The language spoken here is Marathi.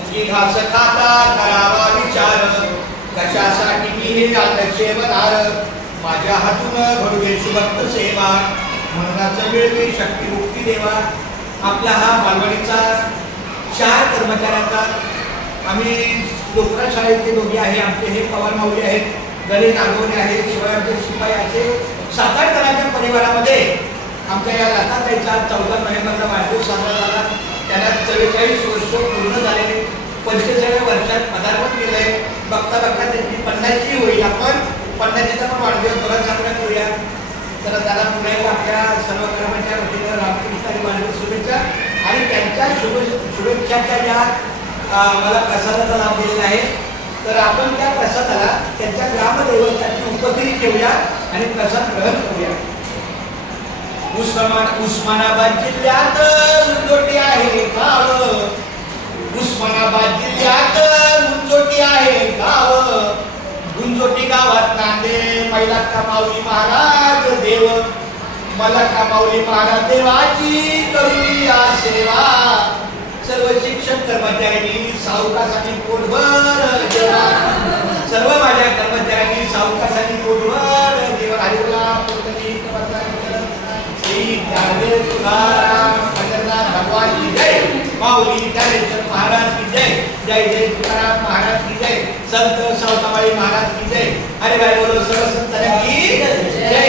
मुकी घास खाता करावा विचार कशासाठी मी हे अध्यक्ष बनार माझ्या हातून घडवे सुभक्त सेवा म्हणूनच मिळवी शक्ती मुक्ती देवा. आपला हा मालवणीचा 4 कर्मचाऱ्यांचा आम्ही डोकरा शाळेचे दोघे आहे आमचे हे पवार माऊली आहेत गणेश नागवणे आहेत शिवाय आमचे शिपाई असे 7-8 जणांच्या परिवारामध्ये आमच्या या लताताईचा 14 नोव्हेंबरला वाढदिवस साजरा झाला. त्यांना 44 वर्ष पूर्ण झाले 45व्या वर्षात पदार्पण केलंय. बघता बघता त्यांची 50ची होईल. आपण 50चा पण वाढदिवस परत साजरा करूया. तर त्याला पुढे आपल्या सर्व कर्मचाऱ्यांच्या वतीनं रामकृष्ण वाढदिवस शुभेच्छा आणि त्यांच्या शुभेच्छाच्या ज्या मला प्रसादाचा लाभ दिलेला आहे तर आपण त्या प्रसादाला त्यांच्या ग्रामदेवताची उपस्थिती ठेवूया आणि प्रसाद ग्रहण करूया. उस्मानाबाद जिल्ह्यात मुंजोटी आहे गाव उस्मानाबाद जिल्ह्यात मुंजोटी आहे गाव गुंजोटी गावात नांदे मैलाक्का माऊली महाराज देव मलक्का माऊली महाराज देवाची करूया सेवा. सर्व शिक्षक कर्मचाऱ्यांनी सावकाशाने पोटभर जेवा सर्व माझ्या कर्मचाऱ्यांनी सावकाशाने पोटभर जेवा. हरिला पोटनी भगवान की जय माऊली ज्ञानेश्वर महाराज की जय जय जय तुकाराम महाराज की जय संत सावतामाळी महाराज की जय. अरे भाई बोलो सर्व संतांना की जय.